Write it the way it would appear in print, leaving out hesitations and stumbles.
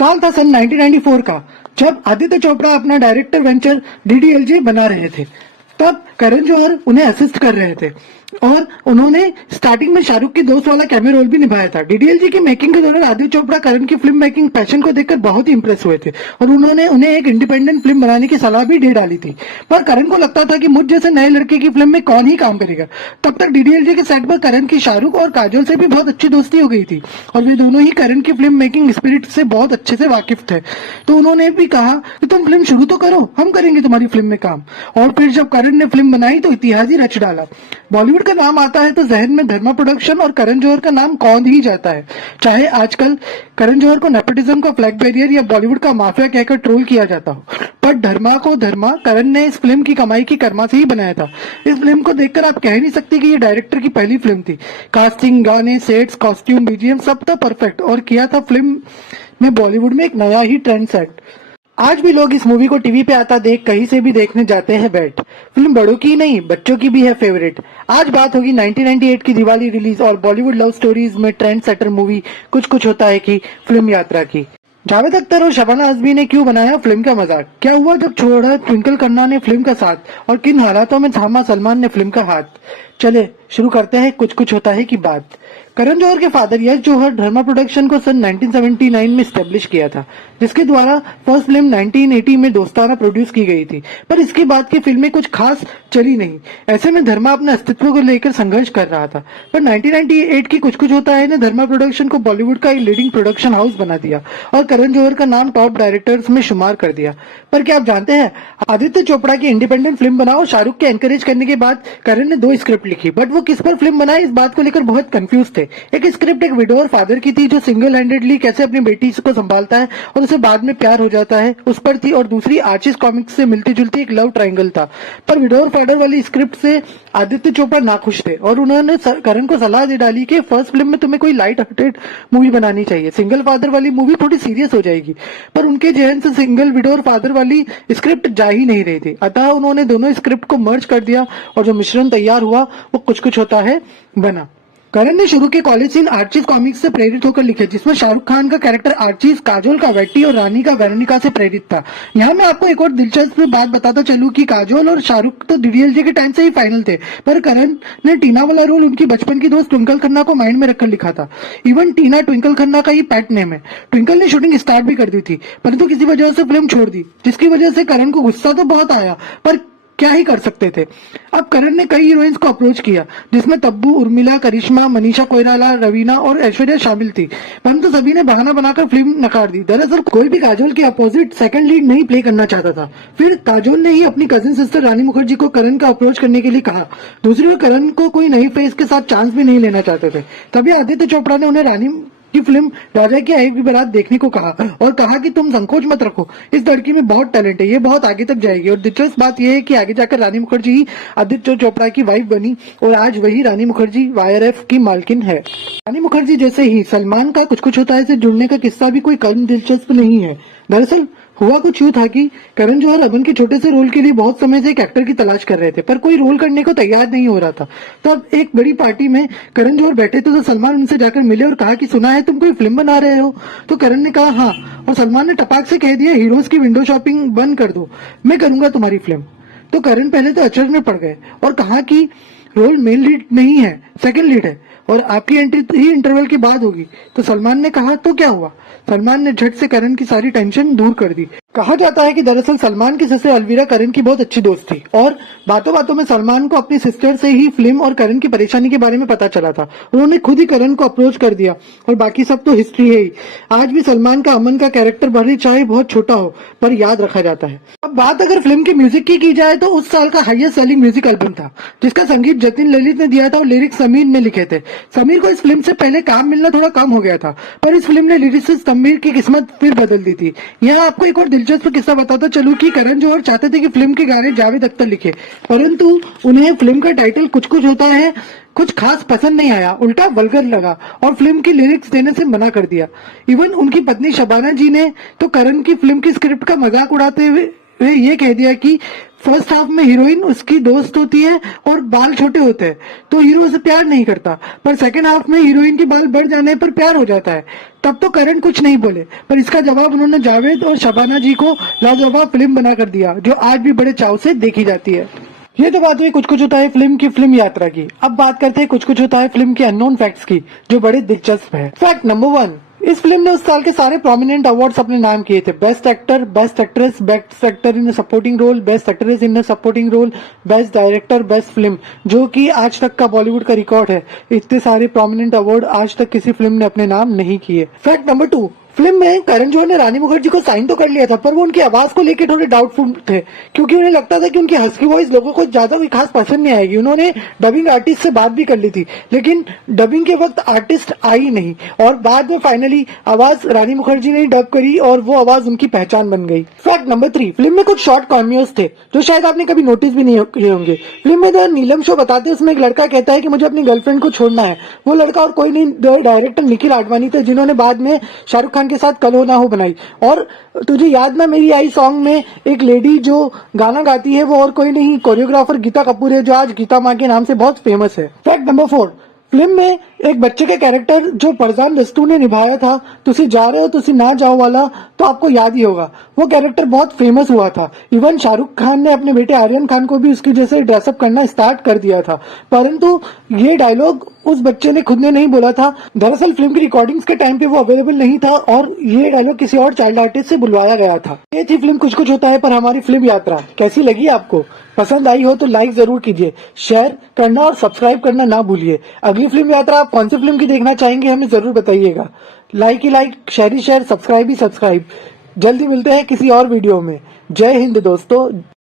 साल था सन 1994 का, जब आदित्य चोपड़ा अपना डायरेक्टर वेंचर डीडीएलजे बना रहे थे। तब करण जौहर उन्हें असिस्ट कर रहे थे और उन्होंने स्टार्टिंग में शाहरुख की दोस्त वाला कैमियो रोल भी निभाया था। डीडीएलजे की मेकिंग के दौरान आदित्य चोपड़ा करण की फिल्म मेकिंग पैशन को देखकर बहुत ही इंप्रेस हुए थे और उन्होंने उन्हें एक इंडिपेंडेंट फिल्म बनाने की सलाह भी दे डाली थी। पर करण को लगता था कि मुझ जैसे नए लड़के की फिल्म में कौन ही काम करेगा। तब तक डीडीएलजे के सेट पर करण की शाहरुख और काजोल से भी बहुत अच्छी दोस्ती हो गई थी और वे दोनों ही करण की फिल्म मेकिंग स्पिरिट से बहुत अच्छे से वाकिफ थे। तो उन्होंने भी कहा कि तुम फिल्म शुरू तो करो, हम करेंगे तुम्हारी फिल्म में काम। और फिर जब करण ने फिल्म बनाई तो इतिहास ही रच डाला। बॉलीवुड का नाम आता है तो जहन में धर्मा प्रोडक्शन और करण जौहर का नाम कौन ही जाता है। चाहे आजकल करण जौहर को नेपोटिज्म का फ्लैग बैरियर या बॉलीवुड का माफिया कहकर ट्रोल किया जाता हो, पर धर्मा को धर्मा करण ने इस फिल्म की कमाई की कर्मा से ही बनाया था। इस फिल्म को देखकर आप कह नहीं सकते कि ये डायरेक्टर की पहली फिल्म थी। कास्टिंग, गाने, सेट्स, कॉस्ट्यूम, बीजीएम सब तो परफेक्ट और किया था फिल्म में बॉलीवुड में एक नया ही ट्रेंड सेट। आज भी लोग इस मूवी को टीवी पे आता देख कहीं से भी देखने जाते हैं बैठ। फिल्म बड़ों की नहीं बच्चों की भी है फेवरेट। आज बात होगी 1998 की दिवाली रिलीज और बॉलीवुड लव स्टोरीज में ट्रेंड सेटर मूवी कुछ कुछ होता है की फिल्म यात्रा की। जावेद अख्तर और शबाना आजमी ने क्यों बनाया फिल्म का मजाक? क्या हुआ जब छोड़ा ट्विंकल खन्ना ने फिल्म का साथ और किन हालातों में थामा सलमान ने फिल्म का हाथ? चले शुरू करते हैं कुछ कुछ होता है की बात। करण जौहर के फादर यश जौहर धर्मा प्रोडक्शन को सन 1979 में स्टेब्लिश किया था, जिसके द्वारा फर्स्ट फिल्म 1980 में दोस्ताना प्रोड्यूस की गई थी, पर इसके बाद की फिल्में कुछ खास चली नहीं। ऐसे में धर्मा अपने अस्तित्व को लेकर संघर्ष कर रहा था। पर 1998 की कुछ कुछ होता है ने धर्मा प्रोडक्शन को बॉलीवुड का एक लीडिंग प्रोडक्शन हाउस बना दिया और करण जौहर का नाम टॉप डायरेक्टर्स में शुमार कर दिया। पर क्या आप जानते हैं, आदित्य चोपड़ा की इंडिपेंडेंट फिल्म बनाओ शाहरुख के एनकरेज करने के बाद करण ने 2 स्क्रिप्ट लिखी, बट वो किस पर फिल्म बनाए इस बात को लेकर बहुत कंफ्यूज थे। एक स्क्रिप्ट एक विडोर फादर की थी जो सिंगल हैंडेडली कैसे अपनी बेटी को संभालता है और उसे बाद में प्यार हो जाता है उस पर थी, और दूसरी आर्चिस कॉमिक्स से मिलती जुलती एक लव ट्रायंगल था। पर विडोर फादर वाली स्क्रिप्ट से आदित्य चोपड़ा नाखुश थे और उन्होंने करण को सलाह दे डाली कि फर्स्ट फिल्म में तुम्हें कोई लाइट हार्टेड मूवी बनानी चाहिए, सिंगल फादर वाली मूवी थोड़ी सीरियस हो जाएगी। पर उनके जहन से सिंगल विडोर फादर वाली स्क्रिप्ट जा ही नहीं रही थी, अतः उन्होंने दोनों स्क्रिप्ट को मर्ज कर दिया और जो मिश्रण तैयार हुआ वो कुछ कुछ होता है बना। करण ने शुरू के कॉलेज सीन आर्चीज कॉमिक्स से प्रेरित होकर लिखे, जिसमें शाहरुख खान का कैरेक्टर आर्चीज काजोल का वेट्टी और रानी का वेरोनिका से प्रेरित था। यहाँ मैं आपको एक और दिलचस्प बात बताता चलूं कि काजोल और शाहरुख तो डीडीएलजे के टाइम से ही फाइनल थे, पर करण ने टीना वाला रोल उनकी बचपन की दोस्त ट्विंकल खन्ना को माइंड में रखकर लिखा था। इवन टीना ट्विंकल खन्ना का ही पेट नेम है। ट्विंकल ने शूटिंग स्टार्ट भी कर दी थी, परंतु किसी वजह से फिल्म छोड़ दी, जिसकी वजह से करण को गुस्सा तो बहुत आया, पर क्या ही कर सकते थे। अब करण ने कई हीरोइंस को अप्रोच किया, जिसमें तब्बू, उर्मिला, करिश्मा, मनीषा कोइराला, रवीना और ऐश्वर्या शामिल थी, परंतु सभी ने बहाना बनाकर फिल्म नकार दी। दरअसल कोई भी काजोल के अपोजिट सेकंड लीड नहीं प्ले करना चाहता था। फिर काजोल ने ही अपनी कजिन सिस्टर रानी मुखर्जी को करण का अप्रोच करने के लिए कहा। दूसरी ओर करण को कोई नई फेस के साथ चांस भी नहीं लेना चाहते थे। तभी आदित्य चोपड़ा ने उन्हें रानी की फिल्म राजा की आई भी बारात देखने को कहा और कहा कि तुम संकोच मत रखो, इस लड़की में बहुत टैलेंट है, ये बहुत आगे तक जाएगी। और दिलचस्प बात यह है कि आगे जाकर रानी मुखर्जी ही आदित्य चोपड़ा की वाइफ बनी और आज वही रानी मुखर्जी वाईआरएफ की मालकिन है। रानी मुखर्जी जैसे ही सलमान का कुछ कुछ होता है से जुड़ने का किस्सा भी कोई कम दिलचस्प नहीं है। दरअसल हुआ कुछ यूं था कि करण जौहर अमन के छोटे से रोल के लिए बहुत समय से एक एक्टर की तलाश कर रहे थे, पर कोई रोल करने को तैयार नहीं हो रहा था। तब एक बड़ी पार्टी में करण जौहर बैठे थे तो सलमान उनसे जाकर मिले और कहा कि सुना है तुम कोई फिल्म बना रहे हो? तो करण ने कहा हाँ, और सलमान ने टपाक से कह दिया हीरोज की विंडो शॉपिंग बंद कर दो, मैं करूंगा तुम्हारी फिल्म। तो करण पहले तो अचरज में पड़ गए और कहा कि रोल मेन लीड नहीं है, सेकंड लीड है और आपकी एंट्री ही इंटरवल के बाद होगी। तो सलमान ने कहा तो क्या हुआ? सलमान ने झट से करण की सारी टेंशन दूर कर दी। कहा जाता है कि दरअसल सलमान की सिस्टर अलवीरा करण की बहुत अच्छी दोस्त थी और बातों बातों में सलमान को अपनी सिस्टर से ही फिल्म और करण की परेशानी के बारे में पता चला था। उन्होंने खुद ही करण को अप्रोच कर दिया और बाकी सब तो हिस्ट्री है ही। आज भी सलमान का अमन का कैरेक्टर भले चाहे बहुत छोटा हो पर याद रखा जाता है। अब बात अगर फिल्म के म्यूजिक की जाए तो उस साल का हाईएस्ट सेलिंग म्यूजिक एल्बम था, जिसका संगीत जतिन ललित ने दिया था और लिरिक्स समीर ने लिखे थे। समीर को इस फिल्म से पहले काम मिलना थोड़ा कम हो गया था, पर इस फिल्म ने लिरिसिस्ट समीर की किस्मत फिर बदल दी थी। यहाँ आपको एक और दिलचस्प किस्सा बताता चलूं कि करण जौहर चाहते थे कि फिल्म के गाने जावेद अख्तर लिखे, परंतु उन्हें फिल्म का टाइटल कुछ कुछ होता है कुछ खास पसंद नहीं आया, उल्टा वल्गर लगा और फिल्म की लिरिक्स देने से मना कर दिया। इवन उनकी पत्नी शबाना जी ने तो करण की फिल्म की स्क्रिप्ट का मजाक उड़ाते हुए ये कह दिया कि फर्स्ट हाफ में हीरोइन उसकी दोस्त होती है और बाल छोटे होते हैं तो हीरो उसे प्यार नहीं करता, पर सेकंड हाफ में हीरोइन के बाल बढ़ जाने पर प्यार हो जाता है। तब तो करण कुछ नहीं बोले, पर इसका जवाब उन्होंने जावेद और शबाना जी को लाजवाब फिल्म बना कर दिया, जो आज भी बड़े चाव से देखी जाती है। ये तो बात हुई कुछ कुछ होता है फिल्म की फिल्म यात्रा की। अब बात करते हैं कुछ कुछ होता है फिल्म के अननोन फैक्ट्स की, जो बड़े दिलचस्प है। फैक्ट नंबर 1, इस फिल्म ने उस साल के सारे प्रोमिनेंट अवार्ड्स अपने नाम किए थे। Best actor, best actress, best actor in supporting role, best actress in supporting role, best director, best film, जो कि आज तक का बॉलीवुड का रिकॉर्ड है। इतने सारे प्रोमिनेंट अवार्ड आज तक किसी फिल्म ने अपने नाम नहीं किए। फैक्ट नंबर 2, फिल्म में करण जौहर ने रानी मुखर्जी को साइन तो कर लिया था, पर वो उनकी आवाज को लेकर थोड़े डाउटफुल थे, क्योंकि उन्हें लगता था कि उनकी हस्की वॉइस लोगों को ज्यादा कोई खास पसंद नहीं आएगी। उन्होंने डबिंग आर्टिस्ट से बात भी कर ली थी, लेकिन डबिंग के वक्त आर्टिस्ट आई नहीं, और बाद में फाइनली आवाज रानी मुखर्जी ने डब करी और वो आवाज उनकी पहचान बन गई। फैक्ट नंबर 3, फिल्म में कुछ शॉर्ट कॉमियोस थे जो शायद आपने कभी नोटिस भी नहीं किए होंगे। फिल्म में द नीलम शो बताते हैं, उसमें एक लड़का कहता है कि मुझे अपनी गर्लफ्रेंड को छोड़ना है। वो लड़का और कोई नहीं, डायरेक्टर निखिल आडवाणी थे, जिन्होंने बाद में शाहरुख खान के साथ कल हो ना हो बनाई। और तुझे याद ना मेरी आई सॉन्ग में एक लेडी जो गाना गाती है, वो और कोई नहीं, कोरियोग्राफर गीता कपूर है, जो आज गीता माँ के नाम से बहुत फेमस है। फैक्ट नंबर 4, फिल्म में एक बच्चे के कैरेक्टर जो फरजान दस्तूर ने निभाया था, तुसी जा रहे हो तुसी ना जाओ वाला, तो आपको याद ही होगा। वो कैरेक्टर बहुत फेमस हुआ था। इवन शाहरुख खान ने अपने बेटे आर्यन खान को भी उसके जैसे ड्रेसअप करना स्टार्ट कर दिया था, परंतु ये डायलॉग उस बच्चे ने खुद ने नहीं बोला था। दरअसल फिल्म की रिकॉर्डिंग्स के टाइम पे वो अवेलेबल नहीं था और ये डायलॉग किसी और चाइल्ड आर्टिस्ट से बुलवाया गया था। ये थी फिल्म कुछ कुछ होता है पर हमारी फिल्म यात्रा। कैसी लगी आपको? पसंद आई हो तो लाइक जरूर कीजिए, शेयर करना और सब्सक्राइब करना ना भूलिए। अगली फिल्म यात्रा आप कौन सी फिल्म की देखना चाहेंगे हमें जरूर बताइएगा। Like he like, share he share, subscribe he subscribe. जल्दी मिलते हैं किसी और वीडियो में। जय हिंद दोस्तों।